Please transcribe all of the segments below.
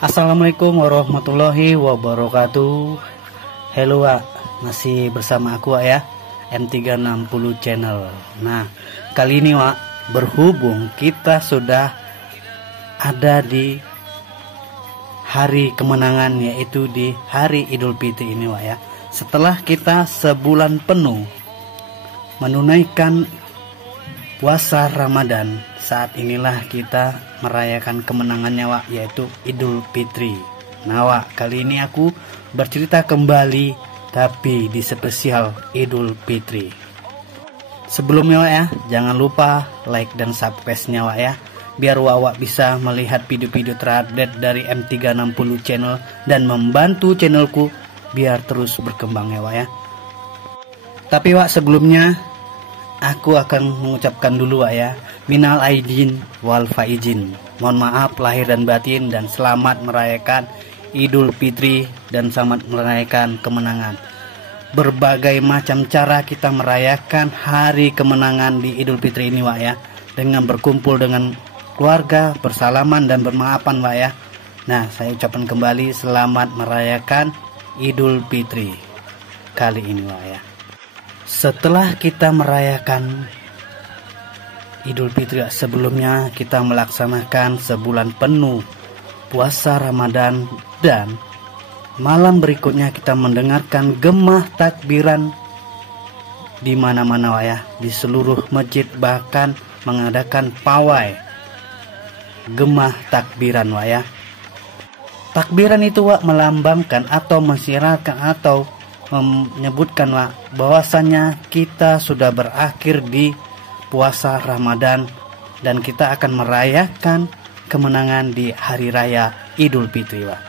Assalamualaikum warahmatullahi wabarakatuh. Halo Wak, masih bersama aku Wak ya, M360 Channel. Nah, kali ini Wak, berhubung kita sudah ada di hari kemenangan, yaitu di hari Idul Fitri ini Wak ya. Setelah kita sebulan penuh menunaikan puasa Ramadan, saat inilah kita merayakan kemenangannya Wak, yaitu Idul Fitri. Nah Wak, kali ini aku bercerita kembali tapi di spesial Idul Fitri. Sebelumnya Wak ya, jangan lupa like dan subscribe-nya Wak ya, biar Wak bisa melihat video-video terupdate dari M360 Channel dan membantu channelku biar terus berkembang ya Wak ya. Tapi Wak, sebelumnya aku akan mengucapkan dulu Wak ya, minal aidin wal faizin, mohon maaf lahir dan batin, dan selamat merayakan Idul Fitri dan selamat merayakan kemenangan. Berbagai macam cara kita merayakan hari kemenangan di Idul Fitri ini Wak ya, dengan berkumpul dengan keluarga, bersalaman dan bermaafan Wak ya. Nah, saya ucapkan kembali selamat merayakan Idul Fitri kali ini Wak ya. Setelah kita merayakan Idul Fitri, sebelumnya kita melaksanakan sebulan penuh puasa Ramadan, dan malam berikutnya kita mendengarkan gemah takbiran di mana-mana Wak ya, di seluruh masjid, bahkan mengadakan pawai gemah takbiran Wak ya. Takbiran itu Wak melambangkan atau mensyiarkan atau menyebutkan Wak bahwasanya kita sudah berakhir di puasa Ramadan dan kita akan merayakan kemenangan di hari raya Idul Fitri Wak.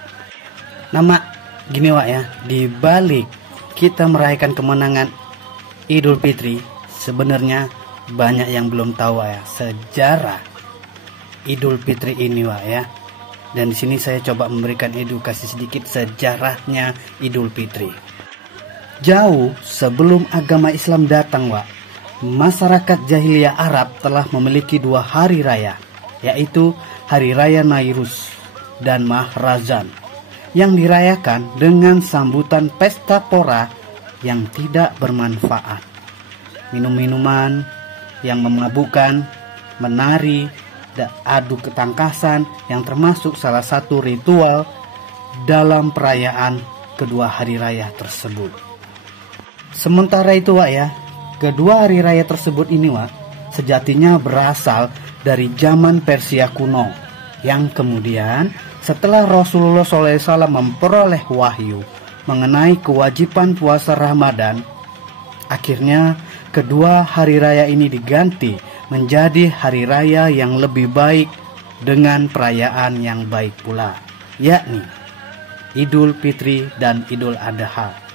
Nama gini Wak ya, di balik kita merayakan kemenangan Idul Fitri, sebenarnya banyak yang belum tahu Wak ya, sejarah Idul Fitri ini Wak ya. Dan di sini saya coba memberikan edukasi sedikit sejarahnya Idul Fitri. Jauh sebelum agama Islam datang Wak, masyarakat jahiliyah Arab telah memiliki dua hari raya, yaitu Hari Raya Nairuz dan Mahrazan, yang dirayakan dengan sambutan pesta pora yang tidak bermanfaat, minum-minuman yang memabukkan, menari, dan adu ketangkasan yang termasuk salah satu ritual dalam perayaan kedua hari raya tersebut. Sementara itu Wak ya, kedua hari raya tersebut ini Wak, sejatinya berasal dari zaman Persia kuno, yang kemudian setelah Rasulullah SAW memperoleh wahyu mengenai kewajiban puasa Ramadan, akhirnya kedua hari raya ini diganti menjadi hari raya yang lebih baik dengan perayaan yang baik pula, yakni Idul Fitri dan Idul Adha.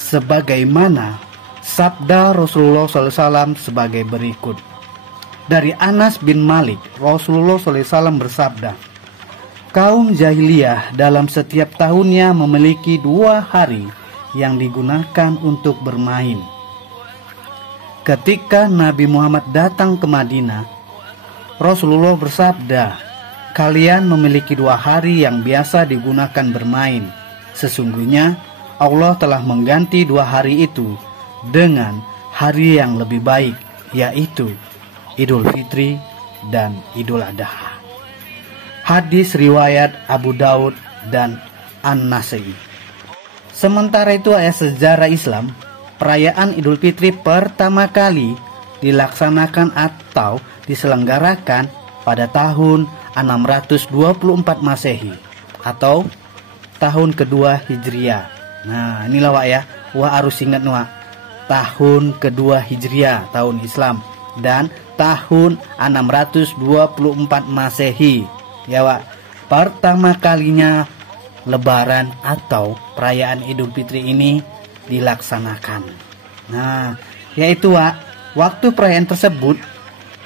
Sebagaimana sabda Rasulullah SAW sebagai berikut. Dari Anas bin Malik, Rasulullah SAW bersabda, kaum jahiliyah dalam setiap tahunnya memiliki dua hari yang digunakan untuk bermain. Ketika Nabi Muhammad datang ke Madinah, Rasulullah bersabda, kalian memiliki dua hari yang biasa digunakan bermain. Sesungguhnya Allah telah mengganti dua hari itu dengan hari yang lebih baik, yaitu Idul Fitri dan Idul Adha. Hadis riwayat Abu Daud dan An-Nasai. Sementara itu sejarah Islam, perayaan Idul Fitri pertama kali dilaksanakan atau diselenggarakan pada tahun 624 Masehi atau tahun kedua Hijriah. Nah, inilah Wak ya, Wak harus ingat Wak, tahun kedua Hijriah, tahun Islam, dan tahun 624 Masehi. Ya Wak, pertama kalinya Lebaran atau perayaan Idul Fitri ini dilaksanakan. Nah, yaitu Wak, waktu perayaan tersebut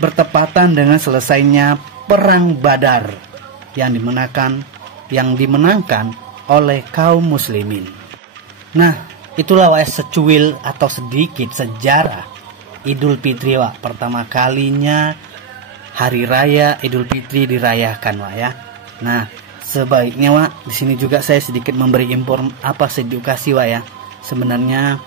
bertepatan dengan selesainya Perang Badar yang dimenangkan oleh kaum muslimin. Nah, itulah Wak secuil atau sedikit sejarah Idul Fitri Wak. Pertama kalinya hari raya Idul Fitri dirayakan Wak ya. Nah, sebaiknya Wak, di sini juga saya sedikit memberi edukasi Wak ya. Sebenarnya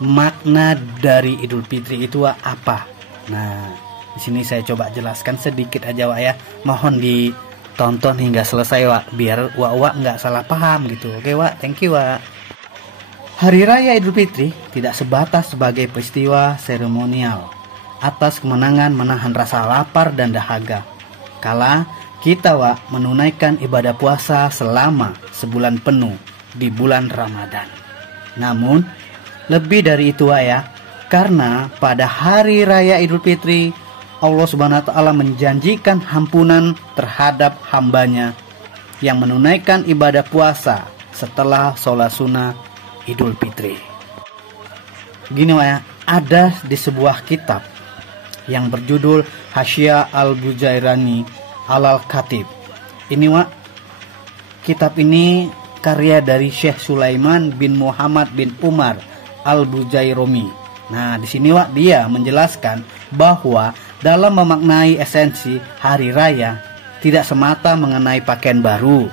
makna dari Idul Fitri itu Wak apa? Nah, di sini saya coba jelaskan sedikit aja Wak ya. Mohon ditonton hingga selesai Wak, biar Wak nggak salah paham gitu. Oke Wak, thank you Wak. Hari Raya Idul Fitri tidak sebatas sebagai peristiwa seremonial atas kemenangan menahan rasa lapar dan dahaga. Kala kita Wak menunaikan ibadah puasa selama sebulan penuh di bulan Ramadan. Namun lebih dari itu Wak ya, karena pada hari raya Idul Fitri Allah Subhanahu wa taala menjanjikan ampunan terhadap hambanya yang menunaikan ibadah puasa setelah sholat sunnah Idul Fitri. Gini Wak ya, ada di sebuah kitab yang berjudul Hasyiah Al-Bujairani Al-Khatib. Ini Wak, kitab ini karya dari Syekh Sulaiman bin Muhammad bin Umar Al-Bujairomi. Nah, di sini Wak dia menjelaskan bahwa dalam memaknai esensi hari raya tidak semata mengenai pakaian baru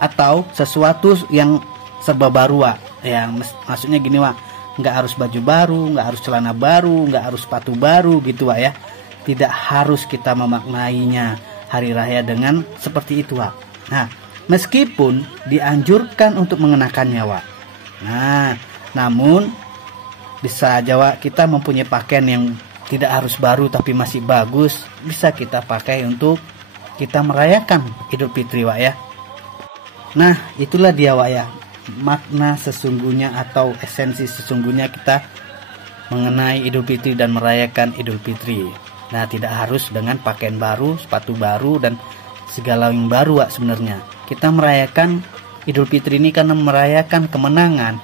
atau sesuatu yang serba baru Wak. Ya, maksudnya gini Wak, nggak harus baju baru, nggak harus celana baru, nggak harus sepatu baru gitu Wak ya. Tidak harus kita memaknainya hari raya dengan seperti itu Wak. Nah, meskipun dianjurkan untuk mengenakannya Wak. Nah, namun bisa aja Wak, kita mempunyai pakaian yang tidak harus baru tapi masih bagus, bisa kita pakai untuk kita merayakan Idul Fitri Wak ya. Nah, itulah dia Wak ya, makna sesungguhnya atau esensi sesungguhnya kita mengenai Idul Fitri dan merayakan Idul Fitri. Nah, tidak harus dengan pakaian baru, sepatu baru dan segala yang baru Wak sebenarnya. Kita merayakan Idul Fitri ini karena merayakan kemenangan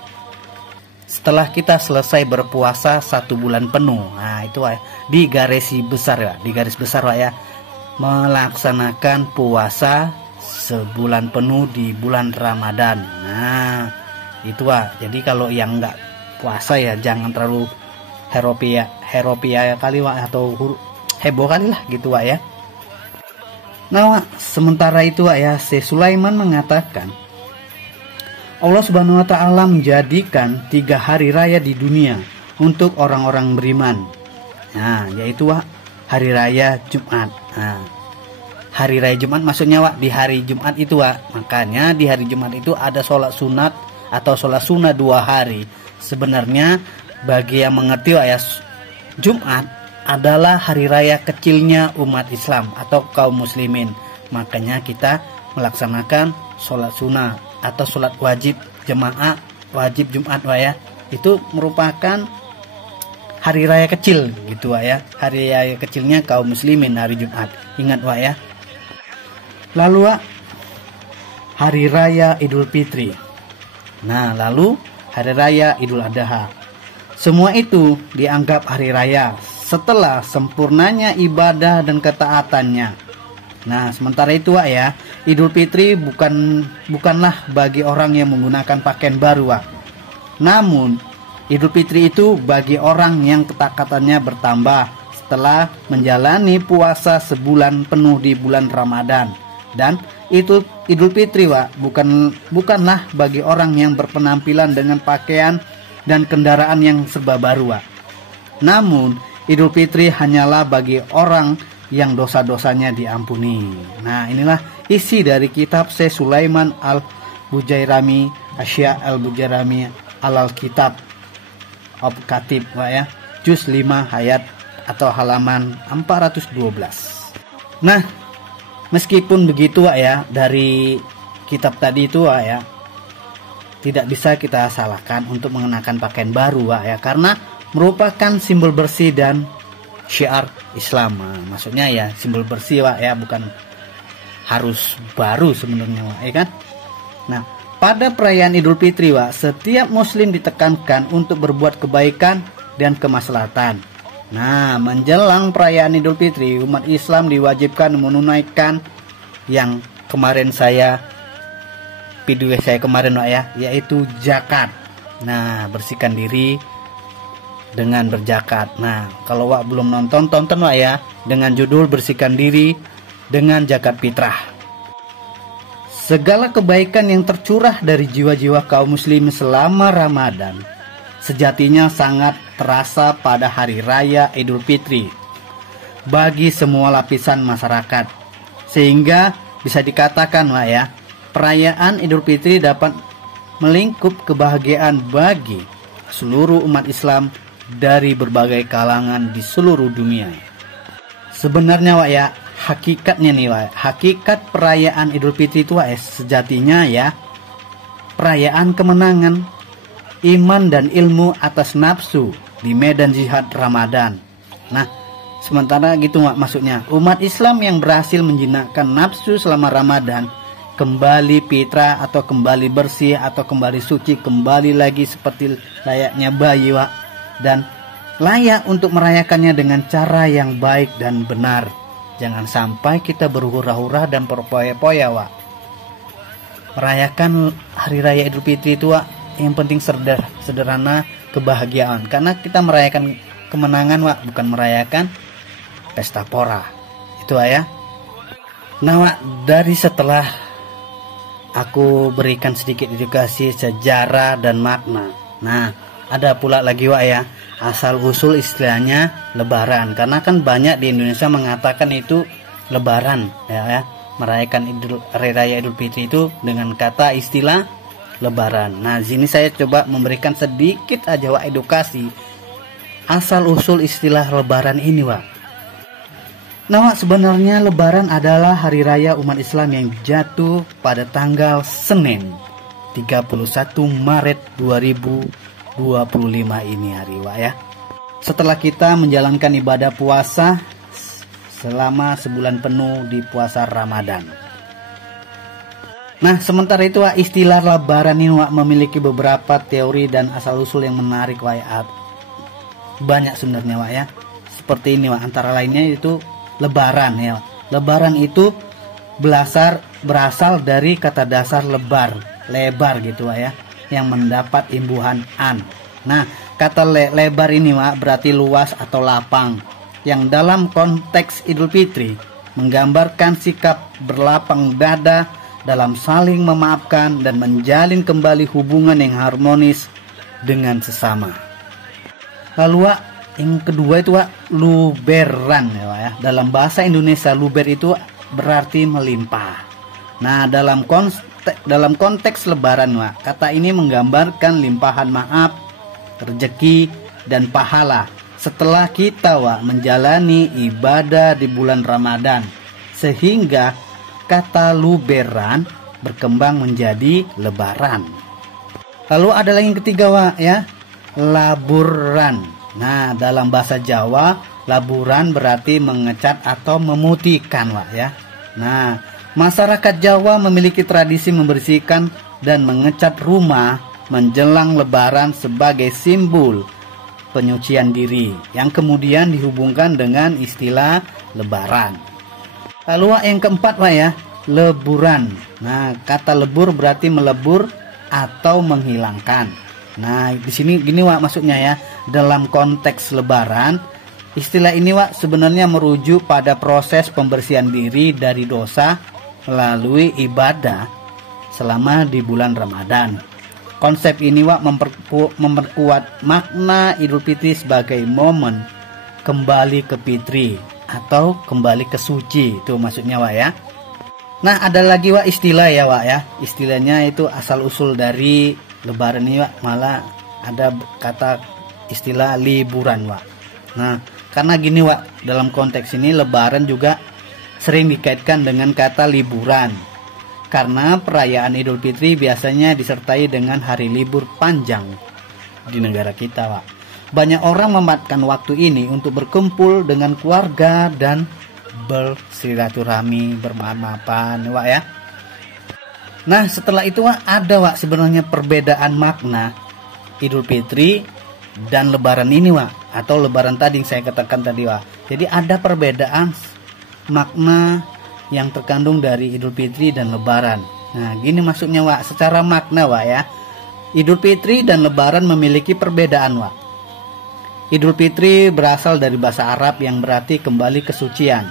setelah kita selesai berpuasa 1 bulan penuh. Nah, itu Wak, di garis besar ya, Wak ya, melaksanakan puasa sebulan penuh di bulan Ramadan. Nah, itu Wak. Jadi kalau yang nggak puasa ya jangan terlalu heropia kali Wak, atau heboh kali lah gitu Wak ya. Nah Wak, sementara itu Wak ya, Syekh Sulaiman mengatakan Allah Subhanahu wa taala menjadikan 3 hari raya di dunia untuk orang-orang beriman. Nah, yaitu Wak, hari raya Jumat. Nah, hari raya Jumat maksudnya Wak, di hari Jumat itu Wak. Makanya di hari Jumat itu ada sholat sunat atau sholat sunnah 2 hari. Sebenarnya bagi yang mengerti Wak ya, Jumat adalah hari raya kecilnya umat Islam atau kaum muslimin. Makanya kita melaksanakan sholat sunnah atau sholat wajib jemaah wajib Jumat Wak ya. Itu merupakan hari raya kecil gitu Wak ya. Hari raya kecilnya kaum muslimin hari Jumat. Ingat Wak ya. Lalu Wak, hari raya Idul Fitri. Nah, lalu hari raya Idul Adha. Semua itu dianggap hari raya setelah sempurnanya ibadah dan ketaatannya. Nah, sementara itu Wak ya, Idul Fitri bukanlah bagi orang yang menggunakan pakaian baru Wak. Namun, Idul Fitri itu bagi orang yang ketaatannya bertambah setelah menjalani puasa sebulan penuh di bulan Ramadan. Dan itu Idul Fitri Wak, bukanlah bagi orang yang berpenampilan dengan pakaian dan kendaraan yang serba baru Wak. Namun, Idul Fitri hanyalah bagi orang yang dosa-dosanya diampuni. Nah, inilah isi dari kitab Syekh Sulaiman Al-Bujairami, Hasyiah Al-Bujairami Al-Kitab Al-Khatib Wak ya, juz 5 ayat atau halaman 412. Nah, meskipun begitu Wak ya, dari kitab tadi itu Wak ya, tidak bisa kita salahkan untuk mengenakan pakaian baru Wak ya, karena merupakan simbol bersih dan syiar Islam. Nah, maksudnya ya simbol bersih Wak ya, bukan harus baru sebenarnya Wak ya kan. Nah, pada perayaan Idul Fitri Wak, setiap muslim ditekankan untuk berbuat kebaikan dan kemaslahatan. Nah, menjelang perayaan Idul Fitri, umat Islam diwajibkan menunaikan yang kemarin video saya kemarin Wak ya, yaitu zakat. Nah, bersihkan diri dengan berzakat. Nah, kalau Wak belum nonton, tonton Wak ya, dengan judul bersihkan diri dengan zakat fitrah. Segala kebaikan yang tercurah dari jiwa-jiwa kaum muslim selama Ramadan sejatinya sangat terasa pada hari raya Idul Fitri bagi semua lapisan masyarakat. Sehingga bisa dikatakan lah ya, perayaan Idul Fitri dapat melingkup kebahagiaan bagi seluruh umat Islam dari berbagai kalangan di seluruh dunia. Sebenarnya Wak ya, hakikatnya nih Wak, hakikat perayaan Idul Fitri itu Wak, sejatinya ya perayaan kemenangan iman dan ilmu atas nafsu di medan jihad Ramadan. Nah, sementara gitu Wak, maksudnya umat Islam yang berhasil menjinakkan nafsu selama Ramadan kembali fitrah atau kembali bersih atau kembali suci, kembali lagi seperti layaknya bayi Wak, dan layak untuk merayakannya dengan cara yang baik dan benar. Jangan sampai kita berhura-hura dan berpoya-poya Wak. Merayakan hari raya Idul Fitri itu Wak, yang penting sederhana, kebahagiaan. Karena kita merayakan kemenangan Wak, bukan merayakan pesta pora. Itu Wak ya. Nah Wak, dari setelah aku berikan sedikit edukasi sejarah dan makna, nah ada pula lagi Wak ya, asal usul istilahnya lebaran. Karena kan banyak di Indonesia mengatakan itu lebaran ya, merayakan hari raya Idul Fitri itu dengan kata istilah lebaran. Nah, sini saya coba memberikan sedikit aja Wak edukasi asal usul istilah lebaran ini Wak. Nah Wak, sebenarnya lebaran adalah hari raya umat Islam yang jatuh pada tanggal Senin 31 Maret 2025 ini hari Wak ya. Setelah kita menjalankan ibadah puasa selama sebulan penuh di puasa Ramadan. Nah, sementara itu Wak, istilah lebaran ini Wak memiliki beberapa teori dan asal-usul yang menarik Wak ya. Banyak sebenarnya Wak ya. Seperti ini Wak, antara lainnya itu lebaran ya. Lebaran itu berasal dari kata dasar lebar gitu Wak ya, yang mendapat imbuhan an. Nah, kata lebar ini Wak berarti luas atau lapang, yang dalam konteks Idul Fitri menggambarkan sikap berlapang dada dalam saling memaafkan dan menjalin kembali hubungan yang harmonis dengan sesama. Lalu Wak, yang kedua itu Wak, luberan ya Wak ya. Dalam bahasa Indonesia luber itu berarti melimpah. Nah, dalam konteks lebaran Wak, kata ini menggambarkan limpahan maaf, rezeki dan pahala setelah kita Wak menjalani ibadah di bulan Ramadan, sehingga kata luberan berkembang menjadi lebaran. Lalu ada lagi yang ketiga Wak ya, laburan. Nah, dalam bahasa Jawa laburan berarti mengecat atau memutihkan Wak ya. Nah, masyarakat Jawa memiliki tradisi membersihkan dan mengecat rumah menjelang lebaran sebagai simbol penyucian diri, yang kemudian dihubungkan dengan istilah lebaran. Lalu Wak, yang keempat Wak ya, leburan. Nah, kata lebur berarti melebur atau menghilangkan. Nah, di sini gini Wak maksudnya ya, dalam konteks lebaran, istilah ini Wak sebenarnya merujuk pada proses pembersihan diri dari dosa melalui ibadah selama di bulan Ramadan. Konsep ini Wak memperkuat makna Idul Fitri sebagai momen kembali ke fitri atau kembali ke suci, itu maksudnya Wak ya. Nah, ada lagi Wak istilah ya Wak ya. Istilahnya itu asal usul dari lebaran ini Wak, malah ada kata istilah liburan Wak. Nah, karena gini Wak, dalam konteks ini lebaran juga sering dikaitkan dengan kata liburan. Karena perayaan Idul Fitri biasanya disertai dengan hari libur panjang di negara kita Wak. Banyak orang memanfaatkan waktu ini untuk berkumpul dengan keluarga dan bersilaturahmi, bermaaf-maafan Wak ya. Nah, setelah itu Wak, ada Wak sebenarnya perbedaan makna Idul Fitri dan lebaran ini Wak, atau lebaran tadi yang saya katakan tadi Wak. Jadi ada perbedaan makna yang terkandung dari Idul Fitri dan lebaran. Nah, gini maksudnya Wak, secara makna Wak ya. Idul Fitri dan lebaran memiliki perbedaan Wak. Idul Fitri berasal dari bahasa Arab yang berarti kembali kesucian.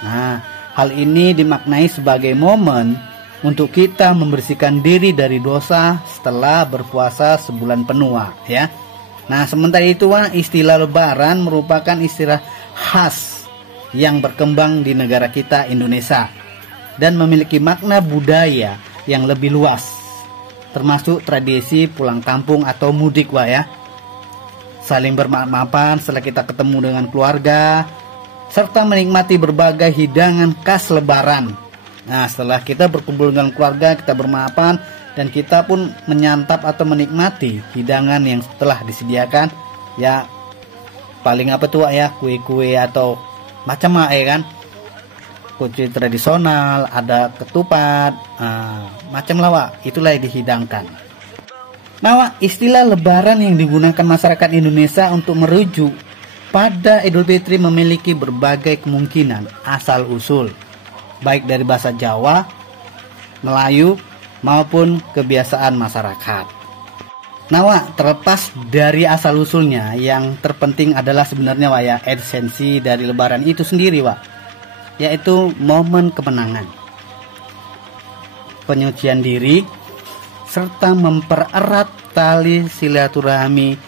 Nah, hal ini dimaknai sebagai momen untuk kita membersihkan diri dari dosa setelah berpuasa sebulan penuh ya. Nah, sementara itu istilah lebaran merupakan istilah khas yang berkembang di negara kita Indonesia dan memiliki makna budaya yang lebih luas, termasuk tradisi pulang kampung atau mudik ya. Saling bermaaf-maafan setelah kita ketemu dengan keluarga, serta menikmati berbagai hidangan khas lebaran. Nah, setelah kita berkumpul dengan keluarga, kita bermaafan dan kita pun menyantap atau menikmati hidangan yang telah disediakan ya. Paling apa tuh ya, kue-kue atau macam kan, kue tradisional, ada ketupat, macam itulah yang dihidangkan. Nah, istilah lebaran yang digunakan masyarakat Indonesia untuk merujuk pada Idul Fitri memiliki berbagai kemungkinan asal-usul, baik dari bahasa Jawa, Melayu, maupun kebiasaan masyarakat. Nah, terlepas dari asal-usulnya, yang terpenting adalah sebenarnya ya, esensi dari lebaran itu sendiri yaitu momen kemenangan, penyucian diri, serta mempererat tali silaturahmi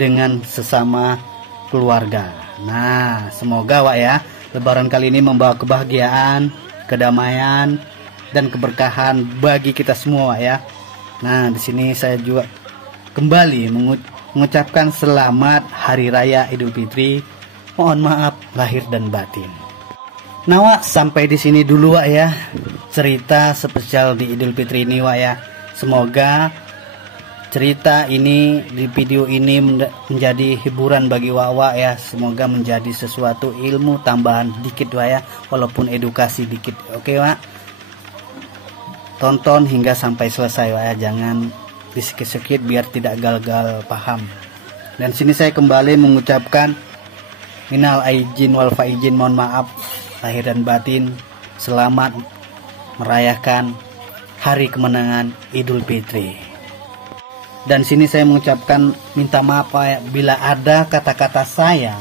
dengan sesama keluarga. Nah, semoga ya, lebaran kali ini membawa kebahagiaan, kedamaian, dan keberkahan bagi kita semua ya. Nah, di sini saya juga kembali mengucapkan selamat Hari Raya Idul Fitri. Mohon maaf lahir dan batin. Nah, sampai di sini dulu ya cerita spesial di Idul Fitri ini ya. Semoga cerita ini di video ini menjadi hiburan bagi ya. Semoga menjadi sesuatu ilmu tambahan dikit ya, walaupun edukasi dikit. Oke tonton hingga sampai selesai ya, jangan disikit-sikit biar tidak gagal paham. Dan sini saya kembali mengucapkan minal aijin wal faizin, mohon maaf lahir dan batin. Selamat merayakan hari kemenangan Idul Fitri. Dan sini saya mengucapkan minta maaf ya, bila ada kata-kata saya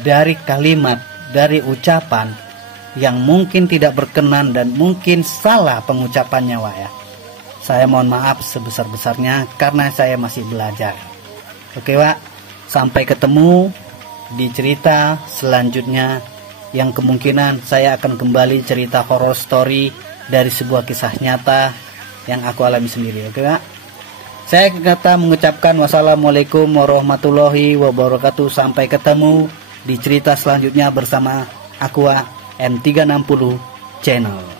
dari kalimat, dari ucapan yang mungkin tidak berkenan dan mungkin salah pengucapannya ya. Saya mohon maaf sebesar-besarnya karena saya masih belajar. Oke sampai ketemu di cerita selanjutnya yang kemungkinan saya akan kembali cerita horror story dari sebuah kisah nyata yang aku alami sendiri. Oke saya kata mengucapkan wassalamualaikum warahmatullahi wabarakatuh. Sampai ketemu di cerita selanjutnya bersama aku M360 Channel.